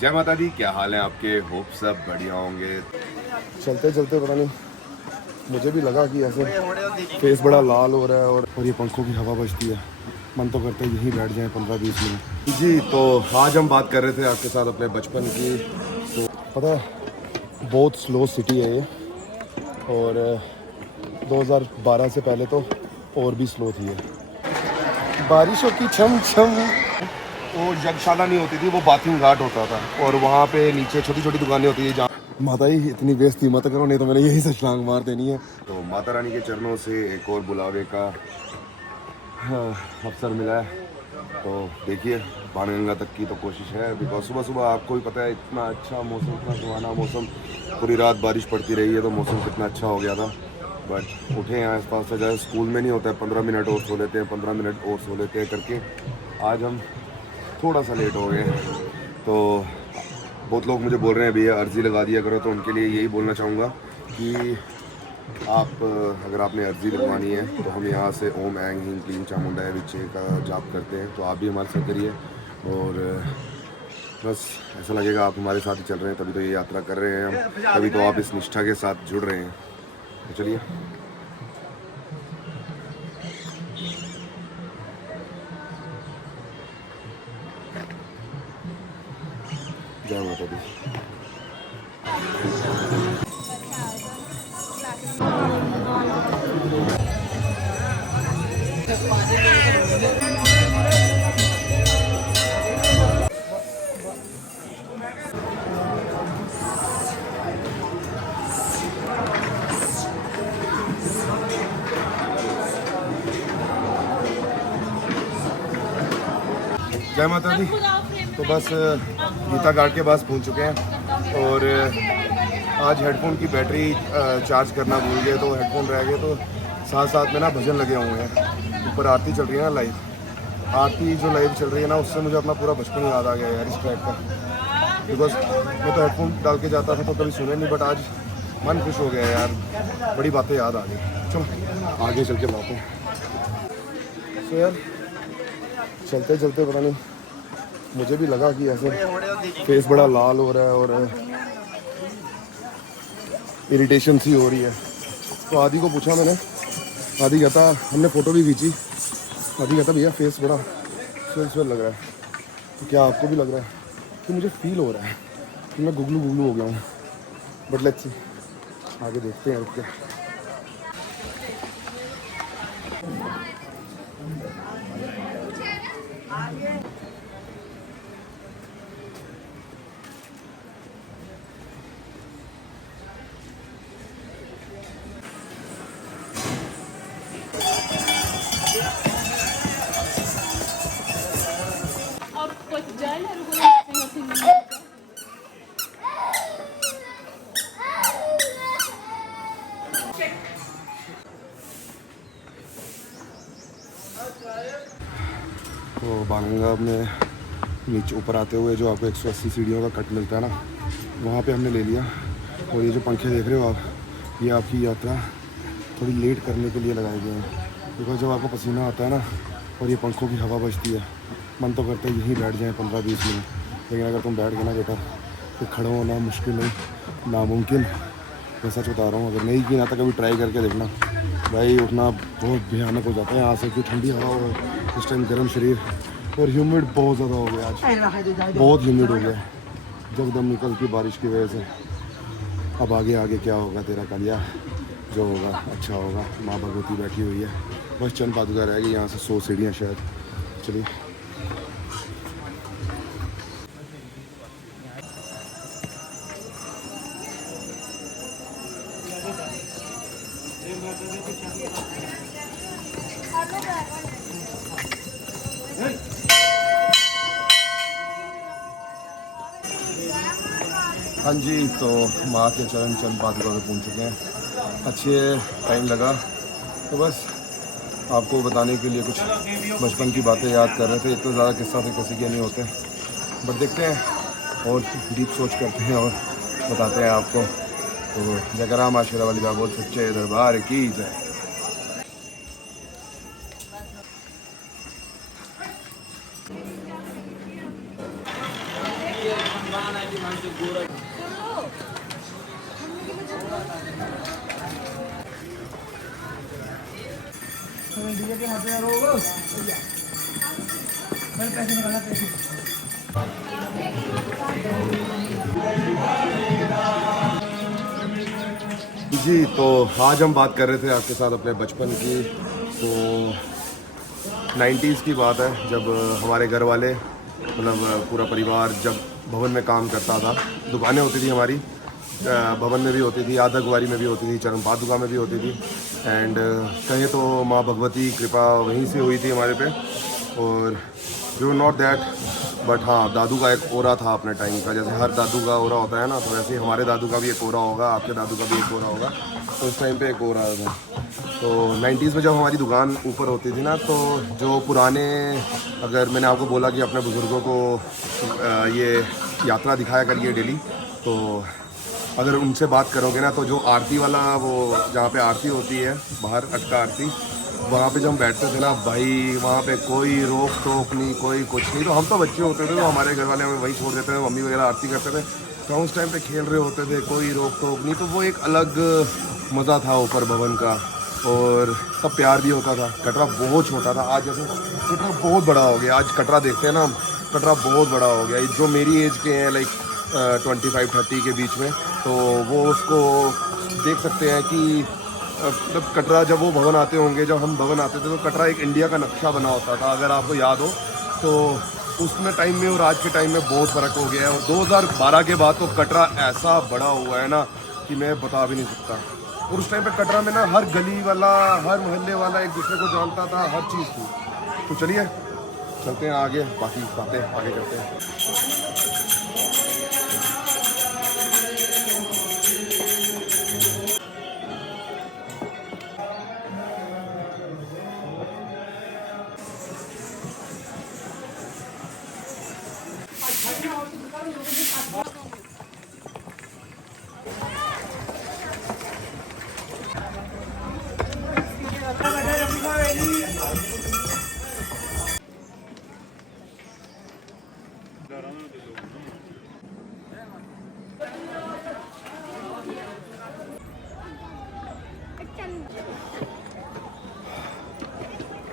जय माता दी, क्या हाल है आपके? होप सब बढ़िया होंगे। चलते चलते पता नहीं मुझे भी लगा कि ऐसे फेस बड़ा लाल हो रहा है और ये पंखों की हवा बजती है। मन तो करता है यहीं बैठ जाए 15-20 मिनट। जी, तो आज हम बात कर रहे थे आपके साथ अपने बचपन की। तो पता है बहुत स्लो सिटी है ये, और 2012 से पहले तो और भी स्लो थी ये। बारिशों की छम छम, वो यज्ञशाला नहीं होती थी, वो बाथिंग घाट होता था, और वहाँ पे नीचे छोटी छोटी दुकानें होती थी। जहाँ माता ही इतनी बेइज्जती मत करो, नहीं तो मैंने यही से छलांग मार देनी है। तो माता रानी के चरणों से एक और बुलावे का अवसर मिला है। तो देखिए, बाणगंगा तक की तो कोशिश है, बिकॉज सुबह सुबह आपको भी पता है इतना अच्छा मौसम, इतना सुहाना मौसम। पूरी रात बारिश पड़ती रही है तो मौसम कितना अच्छा हो गया था। बट उठे हैं आस पास से, जैसे स्कूल में नहीं होता है 15 मिनट और सो लेते हैं, 15 मिनट और सो लेते हैं करके, आज हम थोड़ा सा लेट हो गए। तो बहुत लोग मुझे बोल रहे हैं भैया अर्जी लगा दिया करो, तो उनके लिए यही बोलना चाहूँगा कि आप अगर आपने अर्जी लगवानी है तो हम यहाँ से ओम ऐंग हींग क्लीं चामुंडाय विचे का जाप करते हैं, तो आप भी हमारे साथ करिए। और बस ऐसा लगेगा आप हमारे साथ ही चल रहे हैं, तभी तो ये यात्रा कर रहे हैं हम, तभी तो आप इस निष्ठा के साथ जुड़ रहे हैं। तो चलिए। जय माता दी। जय माता दी। तो बस गीता घाट के पास पहुंच चुके हैं, और आज हेडफोन की बैटरी चार्ज करना भूल गए, तो हेडफोन रह गए। तो साथ साथ में ना भजन लगे हुए हैं, ऊपर आरती चल रही है ना लाइव। आरती जो लाइव चल रही है ना, उससे मुझे अपना पूरा बचपन याद आ गया यार इस ट्रैक का। बिकॉज मैं तो हेडफोन डाल के जाता था तो कभी सुने नहीं, बट आज मन खुश हो गया यार, बड़ी बातें याद आ गई। चलो आगे चल के बातें। सो यार चलते चलते पता नहीं मुझे भी लगा कि ऐसे फेस बड़ा लाल हो रहा है और इरिटेशन सी हो रही है। तो आदि को पूछा मैंने, आदि कहता, हमने फ़ोटो भी खींची, आदि कहता भैया फेस बड़ा स्वेल लग रहा है। तो क्या आपको भी लग रहा है? कि मुझे फील हो रहा है कि मैं गुगलू गुगलू हो गया हूँ, बट लेट्स सी, आगे देखते हैं रुक के। तो बाणगंगा में नीचे ऊपर आते हुए जो आपको 180 सीढ़ियों का कट मिलता है ना, वहाँ पे हमने ले लिया। और ये जो पंखे देख रहे हो आप, ये आपकी यात्रा थोड़ी लेट करने के लिए लगाए गए हैं। बिकॉज जब आपको पसीना आता है ना और ये पंखों की हवा बजती है, मन तो करता है यहीं बैठ जाए 15-20 मिनट। लेकिन अगर तुम बैठ गए ना बेटा, तो खड़ा होना मुश्किल नहीं, नामुमकिन। मैं सच बता रहा हूँ, अगर नहीं की ना तो कभी ट्राई करके देखना भाई, उठना बहुत भयानक हो जाता है। यहाँ से क्योंकि ठंडी हवा हो, इस टाइम गर्म शरीर, और ह्यूमिड बहुत ज़्यादा हो गया आज, बहुत ह्यूमिड हो गया जगदम निकल की बारिश की वजह से। अब आगे आगे क्या होगा तेरा कालिया, जो होगा अच्छा होगा। माँ भगवती बैठी हुई है, बस चंद पादुका रह गई, यहाँ से 100 सीढ़ियाँ शायद। चलिए। हाँ जी, तो माँ के चरण चंद पादुका पे पहुँच चुके हैं। अच्छे टाइम लगा, तो बस आपको बताने के लिए कुछ बचपन की बातें याद कर रहे थे। इतने ज़्यादा किस्सा तो किसी के नहीं होते, बट देखते हैं और डीप सोच करते हैं और बताते हैं आपको। तो जगराम आशीरा वाली बाबा सच्चे दरबार की जय। जी, तो आज हम बात कर रहे थे आपके साथ अपने बचपन की। तो 90s की बात है, जब हमारे घर वाले मतलब पूरा परिवार जब भवन में काम करता था। दुकानें होती थी हमारी, भवन में भी होती थी, आदकवारी में भी होती थी, चरण पादुका में भी होती थी। एंड कहें तो माँ भगवती कृपा वहीं से हुई थी हमारे पे। और we were not that, but हाँ, दादू का एक ओरा था अपने टाइम का। जैसे हर दादू का ओरा होता है ना, तो वैसे ही हमारे दादू का भी एक ओरा होगा, आपके दादू का भी एक ओरा होगा। तो उस टाइम पे एक ओरा था। तो 90s में जब हमारी दुकान ऊपर होती थी ना, तो जो पुराने, अगर मैंने आपको बोला कि अपने बुज़ुर्गों को ये यात्रा दिखाया करिए डेली, तो अगर उनसे बात करोगे ना, तो जो आरती वाला, वो जहाँ पे आरती होती है बाहर, अटका आरती, वहाँ पे जब हम बैठते थे ना भाई, वहाँ पे कोई रोक टोक नहीं, कोई कुछ नहीं। तो हम तो बच्चे होते थे, तो हमारे घर वाले हमें वहीं छोड़ देते थे, मम्मी वगैरह आरती करते थे, तो हम उस टाइम पे खेल रहे होते थे, कोई रोक टोक नहीं। तो वो एक अलग मज़ा था ऊपर भवन का। और तब प्यार भी होता था। कटरा बहुत छोटा था, आज जैसे कटरा बहुत बड़ा हो गया। आज कटरा देखते हैं ना, कटरा बहुत बड़ा हो गया। जो मेरी एज के हैं, लाइक 25-30 के बीच में, तो वो उसको देख सकते हैं कि मतलब कटरा, जब वो भवन आते होंगे, जब हम भवन आते थे, तो कटरा एक इंडिया का नक्शा बना होता था, अगर आपको याद हो। तो उसमें टाइम में और आज के टाइम में बहुत फ़र्क हो गया है। और 2012 के बाद तो कटरा ऐसा बड़ा हुआ है ना कि मैं बता भी नहीं सकता। और उस टाइम पे कटरा में ना हर गली वाला, हर मोहल्ले वाला एक दूसरे को जानता था, हर चीज़ थी। तो चलिए चलते हैं आगे, बाकी बातें आगे करते हैं।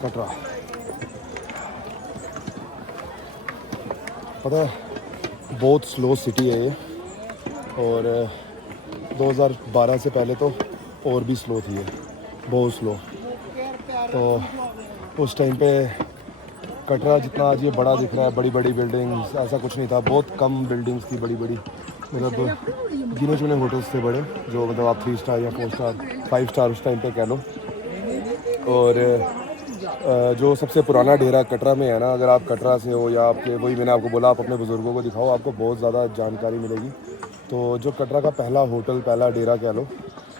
कटरा, पता है बहुत स्लो सिटी है ये। और 2012 से पहले तो और भी स्लो थी ये, बहुत स्लो। तो उस टाइम पे कटरा जितना आज ये बड़ा दिख रहा है, बड़ी बड़ी बिल्डिंग्स, ऐसा कुछ नहीं था। बहुत कम बिल्डिंग्स थी बड़ी बड़ी, मतलब गिने चुने होटल्स थे बड़े, जो मतलब आप 3 स्टार या 4 स्टार 5 स्टार उस टाइम पे कह लो। और जो सबसे पुराना डेरा कटरा में है ना, अगर आप कटरा से हो या आपके, वही मैंने आपको बोला, आप अपने बुज़ुर्गों को दिखाओ, आपको बहुत ज़्यादा जानकारी मिलेगी। तो जो कटरा का पहला होटल, पहला डेरा कह लो,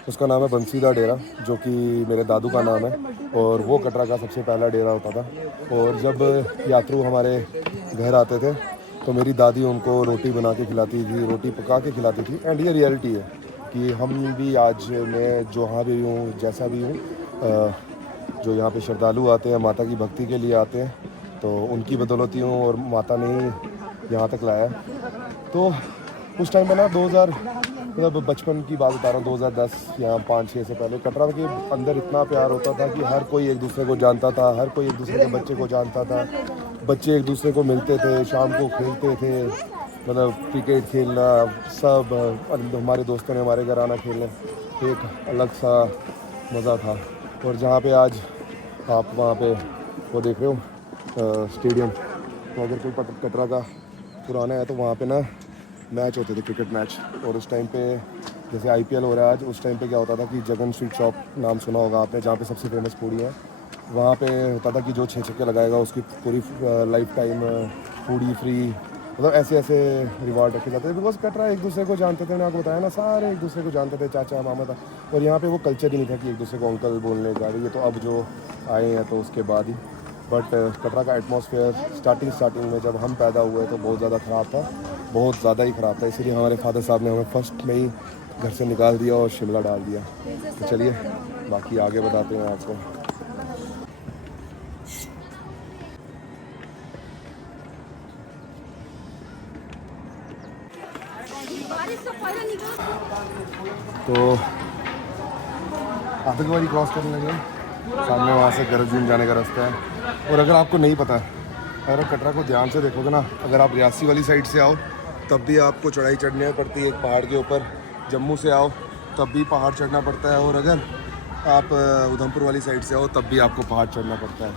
उसका नाम है बंसीदा डेरा, जो कि मेरे दादू का नाम है। और वो कटरा का सबसे पहला डेरा होता था। और जब यात्रु हमारे घर आते थे, तो मेरी दादी उनको रोटी बना के खिलाती थी, रोटी पका के खिलाती थी। एंड ये रियलिटी है कि हम भी आज, मैं जहाँ भी हूँ, जैसा भी हूँ, जो यहाँ पे श्रद्धालु आते हैं, माता की भक्ति के लिए आते हैं, तो उनकी बदौलती हूँ, और माता ने ही यहाँ तक लाया। तो उस टाइम पे ना 2000, मतलब बचपन की बात बता रहा हूँ, 2010 या 5-6 से पहले कटरा के अंदर इतना प्यार होता था कि हर कोई एक दूसरे को जानता था, हर कोई एक दूसरे के बच्चे को जानता था। बच्चे एक दूसरे को मिलते थे, शाम को खेलते थे, मतलब क्रिकेट खेलना, सब हमारे दोस्तों ने हमारे घर आना खेलने, एक अलग सा मज़ा था। और जहाँ पे आज आप वहाँ पे वो देख रहे हो स्टेडियम, तो अगर कोई कटरा का पुराना है, तो वहाँ पे ना मैच होते थे, क्रिकेट मैच। और उस टाइम पे जैसे IPL हो रहा है आज, उस टाइम पे क्या होता था कि जगन स्वीट शॉप, नाम सुना होगा आपने, जहाँ पे सबसे फेमस पूड़ी है, वहाँ पे होता था कि जो 6 छक्के लगाएगा उसकी पूरी लाइफ टाइम पूड़ी फ्री, मतलब ऐसे ऐसे रिवार्ड रखे जाते थे। बिकॉज कटरा एक दूसरे को जानते थे, मैंने आपको बताया ना, सारे एक दूसरे को जानते थे, चाचा मामा था। और यहाँ पे वो कल्चर ही नहीं था कि एक दूसरे को अंकल बोलने का, ये तो अब जो आए हैं तो उसके बाद ही। बट कटरा का एटमॉस्फेयर स्टार्टिंग में जब हम पैदा हुए तो बहुत ज़्यादा ख़राब था, बहुत ज़्यादा ही ख़राब था। इसीलिए हमारे फादर साहब ने हमें फर्स्ट में ही घर से निकाल दिया और शिमला डाल दिया। तो चलिए बाकी आगे बताते हैं आपको। तो आतंकवादी क्रॉस करने लगे, सामने वहाँ से गरजून जाने का रास्ता है। और अगर आपको नहीं पता, अगर कटरा को ध्यान से देखोगे ना, अगर आप रियासी वाली साइड से आओ तब भी आपको चढ़ाई चढ़नी पड़ती है एक पहाड़ के ऊपर, जम्मू से आओ तब भी पहाड़ चढ़ना पड़ता है, और अगर आप उधमपुर वाली साइड से आओ तब भी आपको पहाड़ चढ़ना पड़ता है।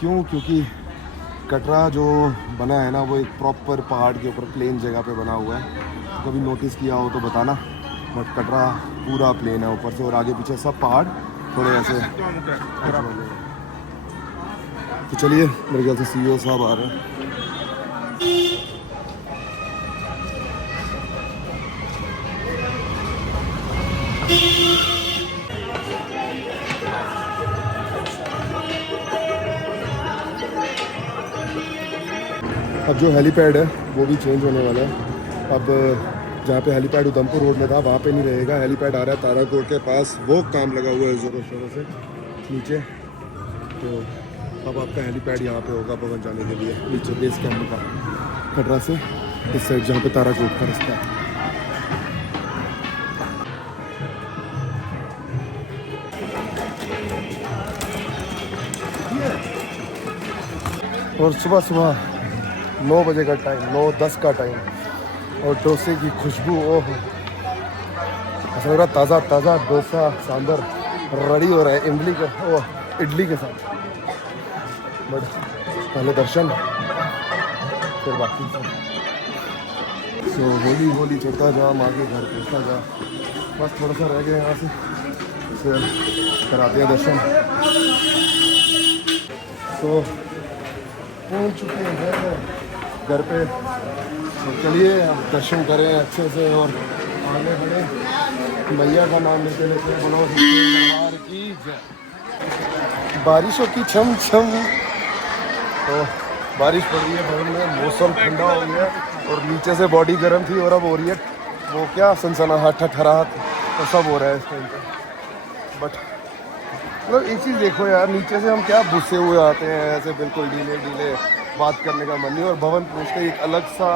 क्यों? क्योंकि कटरा जो बना है ना वो एक प्रॉपर पहाड़ के ऊपर प्लेन जगह पे बना हुआ है। कभी नोटिस किया हो तो बताना, बट कटरा पूरा प्लेन है ऊपर से, और आगे पीछे सब पहाड़ थोड़े ऐसे। तो चलिए, मेरे ख्याल से CEO साहब आ रहे हैं। अब जो हेलीपैड है वो भी चेंज होने वाला है। अब जहाँ पे हेलीपैड उधमपुर रोड में था वहाँ पे नहीं रहेगा, हेलीपैड आ रहा है ताराकोट के पास, वो काम लगा हुआ है ज़ोरों शोरों से नीचे। तो अब आपका हेलीपैड यहाँ पे होगा भवन जाने के लिए, नीचे बेस कैंप का, कटरा से इस साइड जहाँ पे ताराकोट का रास्ता है। और सुबह सुबह 9 बजे का टाइम, 9:10 का टाइम, और डोसे की खुशबू, ओह ऐसा लग रहा ताज़ा ताज़ा डोसा सांभर रेडी हो रहा है इमली का, ओह इडली के साथ। बट पहले दर्शन फिर बाकी सब। सो होली होली चढ़ता जा, आगे घर पहुँचता जा, बस थोड़ा सा रह गया यहाँ से, फिर कराते हैं दर्शन। तो पहुँच चुके हैं घर पे, तो चलिए अब दर्शन करें अच्छे से और आगे बढ़े, मैया का नाम लेते लेते बोलो दरबार की जय। बारिशों की छम छम, तो बारिश पड़ रही है भवन में, मौसम ठंडा हो गया, और नीचे से बॉडी गर्म थी और अब हो रही है वो क्या सनसनाहट ठठराहट, तो सब हो रहा है इस टाइम पे। बट मतलब एक चीज़ देखो यार, नीचे से हम क्या गुस्से हुए आते हैं ऐसे बिल्कुल ढीले ढीले, बात करने का मन नहीं, और भवन पहुँचते एक अलग सा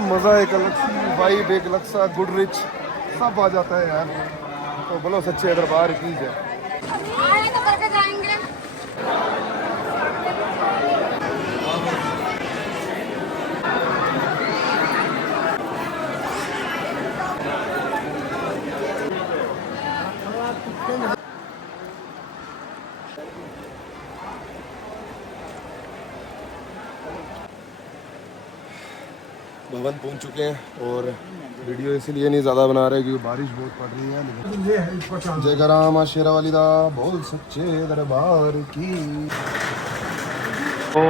मज़ा, एक अलग सी वाइब, एक अलग सा गुड रिच सब आ जाता है यार। तो बोलो सच्चे दरबार की जय। भवन पहुंच चुके हैं, और वीडियो इसलिए नहीं ज़्यादा बना रहे क्योंकि बारिश बहुत पड़ रही है। जय गरामा शेरा वाली दा बोल सच्चे दरबार की। तो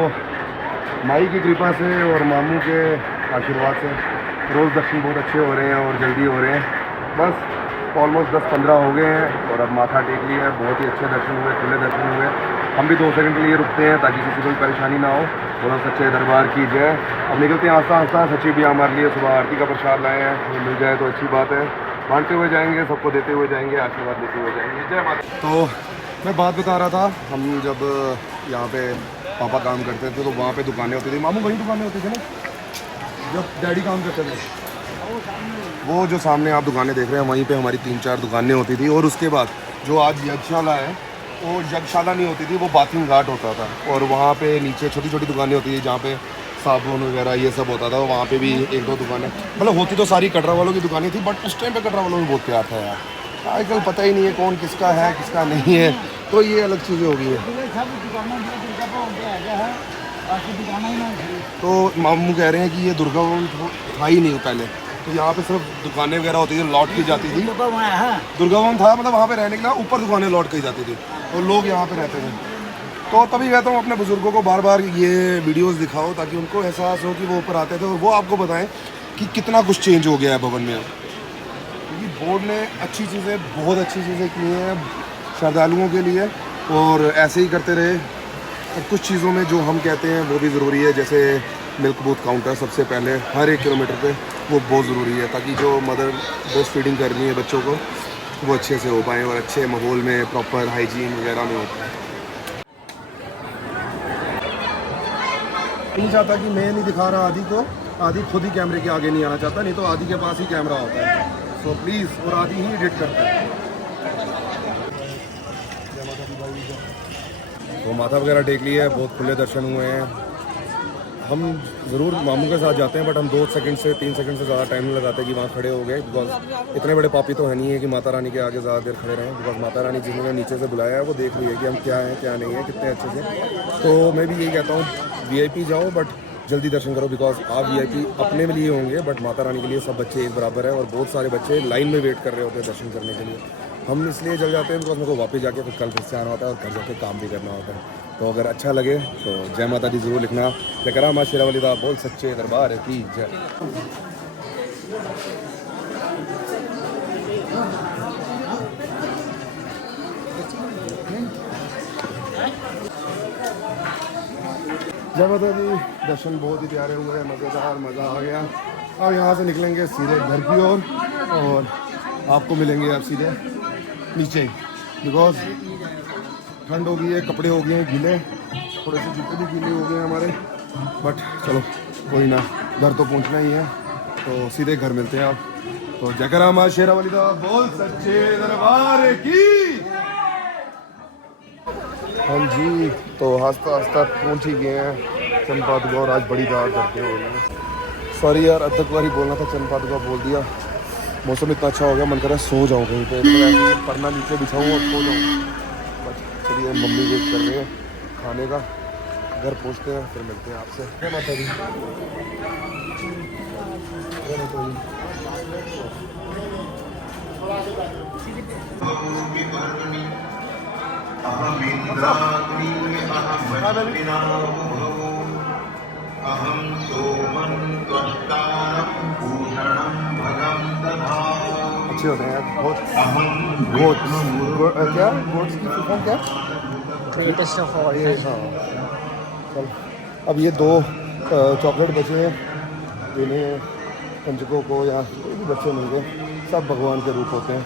माई की कृपा से और मामू के आशीर्वाद से रोज़ दर्शन बहुत अच्छे हो रहे हैं और जल्दी हो रहे हैं। बस ऑलमोस्ट 10-15 हो गए हैं, और अब माथा टेक लिया है, बहुत ही अच्छे दर्शन हुए, खुले दर्शन हुए। हम भी 2 सेकंड के लिए रुकते हैं ताकि किसी को भी परेशानी ना हो। बोलो सच्चे दरबार की जय। अब निकलते हैं आस्ता आस्ता। सच्ची भी हमारे लिए सुबह आरती का प्रसाद लाए हैं, वो मिल जाए तो अच्छी बात है। बांटते हुए जाएंगे, सबको देते हुए जाएंगे, आशीर्वाद देते हुए जाएंगे। जय माता। तो मैं बात बता रहा था, हम जब यहाँ पे पापा काम करते थे तो वहाँ पे दुकानें होती थी, मामू वहीं दुकानें होती थी ना जब डैडी काम करते थे। वो जो सामने आप दुकानें देख रहे हैं वहीं पे हमारी 3-4 दुकानें होती थी। और उसके बाद जो आज यज्ञशाला है वो यज्ञशाला नहीं होती थी, वो बाथिंग घाट होता था। और वहाँ पे नीचे छोटी छोटी दुकानें होती थी जहाँ पे साबुन वगैरह ये सब होता था। वहाँ पे भी 1-2 दुकानें, मतलब होती तो सारी कटरा वालों की दुकानें थी, बट उस टाइम पे कटरा वालों में बहुत प्यार था यार। आजकल पता ही नहीं है कौन किसका है किसका नहीं है, तो ये अलग चीज़ें हो गई है। तो मामू कह रहे हैं कि ये दुर्गा भवन था ही नहीं पहले, तो यहाँ पे सिर्फ दुकानें वगैरह होती थी, लौट की जाती थी। दुर्गा भवन था, मतलब वहाँ पे रहने के लिए ऊपर दुकानें लौट की जाती थी और लोग यहाँ पे रहते थे। तो तभी कहता हूँ अपने बुजुर्गों को बार बार ये वीडियोस दिखाओ ताकि उनको एहसास हो कि वो ऊपर आते थे और वो आपको बताएं कि कितना कुछ चेंज हो गया है भवन में। क्योंकि बोर्ड ने अच्छी चीज़ें, बहुत अच्छी चीज़ें की हैं श्रद्धालुओं के लिए, और ऐसे ही करते रहे। और कुछ चीज़ों में जो हम कहते हैं वो भी ज़रूरी है, जैसे मिल्क बूथ काउंटर सबसे पहले हर 1 किलोमीटर पे, वो बहुत ज़रूरी है ताकि जो मदर ब्रेस्ट फीडिंग करनी है बच्चों को वो अच्छे से हो पाए और अच्छे माहौल में प्रॉपर हाइजीन वगैरह में हो पाए। नहीं चाहता कि मैं नहीं दिखा रहा आदि को, आदि खुद ही कैमरे के आगे नहीं आना चाहता, नहीं तो आदि के पास ही कैमरा होता है, तो प्लीज़, और आदि ही एडिट करता है। तो माथा वगैरह टेक लिया है, बहुत खुले दर्शन हुए हैं। हम ज़रूर मामू के साथ जाते हैं, बट हम 2 सेकंड से 3 सेकंड से ज़्यादा टाइम नहीं लगाते कि वहाँ खड़े हो गए, बिकॉज इतने बड़े पापी तो है नहीं है कि माता रानी के आगे ज़्यादा देर खड़े रहें, बिकॉज माता रानी जिन्होंने नीचे से बुलाया है वो देख रही है कि हम क्या हैं क्या नहीं है, कितने अच्छे से। तो मैं भी यही कहता हूँ, VIP जाओ बट जल्दी दर्शन करो, बिकॉज आप VIP अपने लिए होंगे बट माता रानी के लिए सब बच्चे एक बराबर है, और बहुत सारे बच्चे लाइन में वेट कर रहे होते हैं दर्शन करने के लिए। हम इसलिए जल जाते हैं बिकॉज मेरे को वापस जाके फिर कल फिर से आना होता है और घर जाके काम भी करना होता है। तो अगर अच्छा लगे तो जय माता दी ज़रूर लिखना। लेकर माँ शेरावाली दा बोल सच्चे दरबार की जय। जय माता दी, दर्शन बहुत ही प्यारे हुए, मज़ेदार, मज़ा आ गया। अब यहाँ से निकलेंगे सीधे घर की ओर और आपको मिलेंगे अब सीधे नीचे, बिकॉज ठंड हो गई है, कपड़े हो गए हैं गीले, थोड़े से जूते भी गीले हो गए हैं हमारे, बट चलो कोई ना, घर तो पहुंचना ही है, तो सीधे घर मिलते हैं आप। तो जयकारा माँ शेरावाली दा बोल सच्चे दरबार की। हाँ जी, तो हंसता हंसता पहुंच ही गए हैं चंदपादुका, और आज बड़ी रात करते हो रही है। सॉरी यार, अद्धकवारी बोलना था, चंदपादुका बोल दिया। मौसम इतना अच्छा हो गया, मन कर रहा है सो जाऊँ कहीं पे, मतलब पढ़ना नीचे बिछाऊँ और सो जाऊँ। बट चलिए, मम्मी वेट कर रहे हैं खाने का, घर पहुँचते हैं फिर मिलते हैं आपसे। जय माता दी। जय माता दी। अच्छे होते हैं बहुत। क्या गोट्स की फुल फॉर्म क्या? Greatest of all ये time. हाँ, चल अब ये 2 चॉकलेट बचे हैं, जिन्हें पंचकों को या कोई भी बच्चे मिल गए, सब भगवान के रूप होते हैं।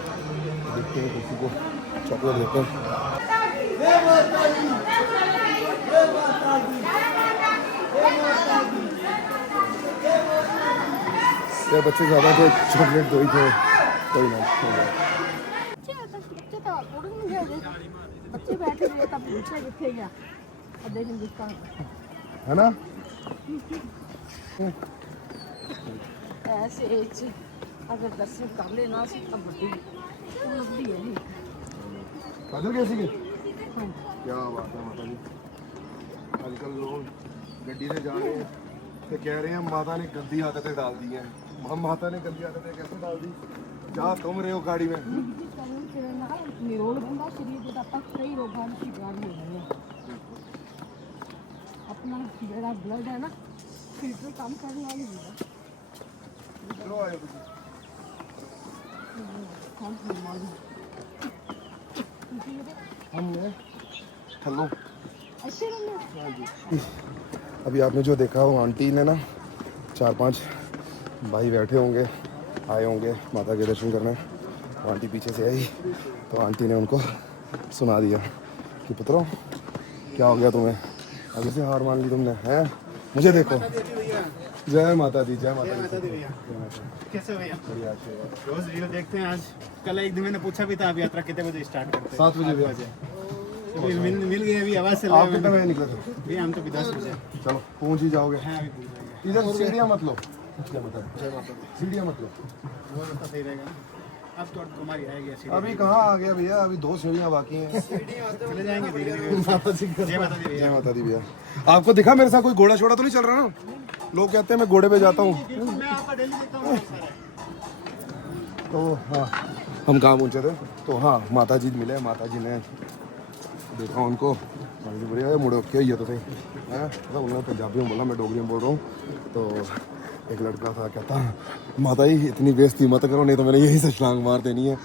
देखते हैं किसी को चॉकलेट देते हैं। ये बच्चे ज़्यादा थे, चॉकलेट 2 ही थे, कोई ना हो गया। बच्चे बैठे हुए तब पूछा कितने गया अधे हिंदुस्तान है ना? ऐसे एज अगर दर्शन कर लेना तब बड़ी है नहीं। काजल कैसी की? क्या बात है माता जी। आजकल लोग गड्डी से जा रहे हैं तो कह रहे हैं माता ने गंदी आदतें डाल दी हैं। माता ने गंदी आदतें कैसे डाल दी? जा तुम रहे हो गाड़ी में। निरोड़ बंदा शरीर तब तक कई रोगों की बीमारी हो रही है। अपना मेरा ब्लड है ना, फिल्टर काम करने वाली है। हेलो। अच्छे अभी आपने जो देखा वो आंटी ने ना 4-5 भाई बैठे होंगे, आए होंगे माता के दर्शन करने। तो आंटी पीछे से आई तो आंटी ने उनको सुना दिया कि पुत्रों क्या हो गया तुम्हें, अभी से हार मान ली तुमने, हैं? मुझे देखो। जय माता दी, जय माता दी। कैसे भैया? बढ़िया, अच्छे। रोज वीडियो देखते हैं। आज कल एक दिन मैंने पूछा भी था, अब यात्रा कितने बजे स्टार्ट करते हैं? 7 बजे भैया। अभी मिल गए, अभी आवाज से आप कितने बजे निकले थे? भैया हम तो 10 बजे। चलो पहुंच ही जाओगे। हाँ अभी पहुंच जाएंगे। इधर सीढ़ियाँ मत लो। जय माता दी। सीढ़ियाँ मत लो। वो तो सही रहेगा। अब तो कुमारी आएगी ऐसी। अभी कहाँ आ गया भैया, अभी 2 सीढ़ियाँ बाकी हैं। चले जाएंगे धीरे धीरे। माता जी का। जय माता दी भैया। जय माता दी भैया। आपको दिखा मेरे साथ कोई घोड़ा छोड़ा तो नहीं चल रहा ना? लोग कहते हैं मैं घोड़े पे जाता हूँ। मैं आपका डेली देखता हूँ। तो हाँ, हम कहाँ पहुँचे थे? तो हाँ, माता जी मिले, माता जी ने देखा उनको, माता जी बोले मुड़ो क्या ही है तो सही है, तो उन्होंने पंजाबी में बोला, मैं डोगरी में बोल रहा हूँ। तो एक लड़का था, कहता माता जी इतनी बेइज्जती मत करो, नहीं तो मैंने यही से छलांग मार देनी है।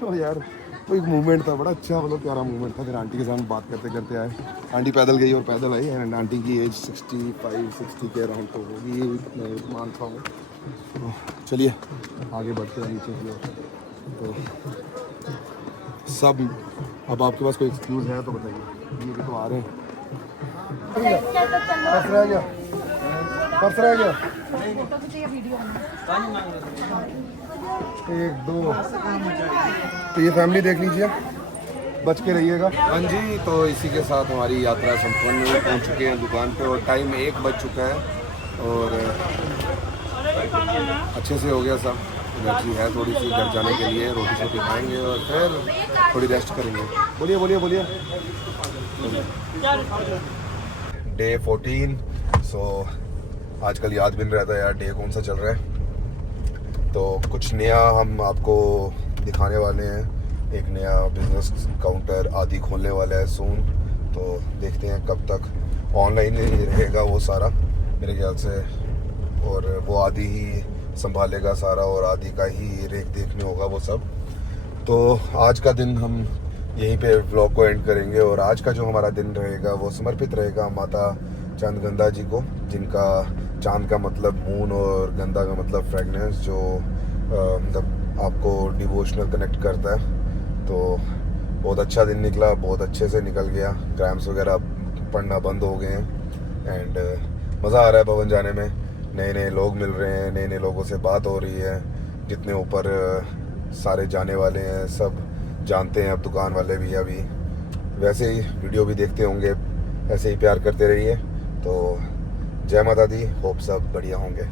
तो यार वो एक मूवमेंट था, बड़ा अच्छा मतलब प्यारा मूवमेंट था। फिर आंटी के साथ बात करते करते आए। आंटी पैदल गई और पैदल आई, एंड आंटी की एज 65-60 के अराउंड तो होगी, मैं मानता हूँ। तो चलिए आगे बढ़ते हैं नीचे की ओर। तो सब, अब आपके पास कोई एक्सक्यूज़ है तो बताइए, ये भी तो आ रहे हैं। बस रह गया। पर्स रह गया फोटो खींचिए वीडियो में। 1 2 तो ये फैमिली देख लीजिए, बच के रहिएगा। हाँ जी, तो इसी के साथ हमारी यात्रा संपन्न पहुंच चुके हैं दुकान पे और टाइम 1 बज चुका है और अच्छे से हो गया सब। एनर्जी है थोड़ी सी घर जाने के लिए, रोटी शोटी खाएंगे और फिर थोड़ी रेस्ट करेंगे। बोलिए बोलिए बोलिए। डे 14। सो आजकल याद भी नहीं रहता यार डे कौन सा चल रहा है। तो कुछ नया हम आपको दिखाने वाले हैं। एक नया बिजनेस काउंटर आदि खोलने वाला है सून। तो देखते हैं कब तक ऑनलाइन ही रहेगा वो सारा मेरे ख्याल से, और वो आदि ही संभालेगा सारा और आदि का ही रेख देखने होगा वो सब। तो आज का दिन हम यहीं पे व्लॉग को एंड करेंगे और आज का जो हमारा दिन रहेगा वो समर्पित रहेगा माता चांदगंगा जी को, जिनका चांद का मतलब मून और गंगा का मतलब फ्रेगनेंस, जो मतलब आपको डिवोशनल कनेक्ट करता है। तो बहुत अच्छा दिन निकला, बहुत अच्छे से निकल गया। ग्राम्स वगैरह पढ़ना बंद हो गए हैं एंड मज़ा आ रहा है भवन जाने में। नए नए लोग मिल रहे हैं, नए नए लोगों से बात हो रही है। जितने ऊपर सारे जाने वाले हैं सब जानते हैं अब दुकान वाले भी। अभी वैसे ही वीडियो भी देखते होंगे, ऐसे ही प्यार करते रहिए। तो जय माता दी, होप सब बढ़िया होंगे।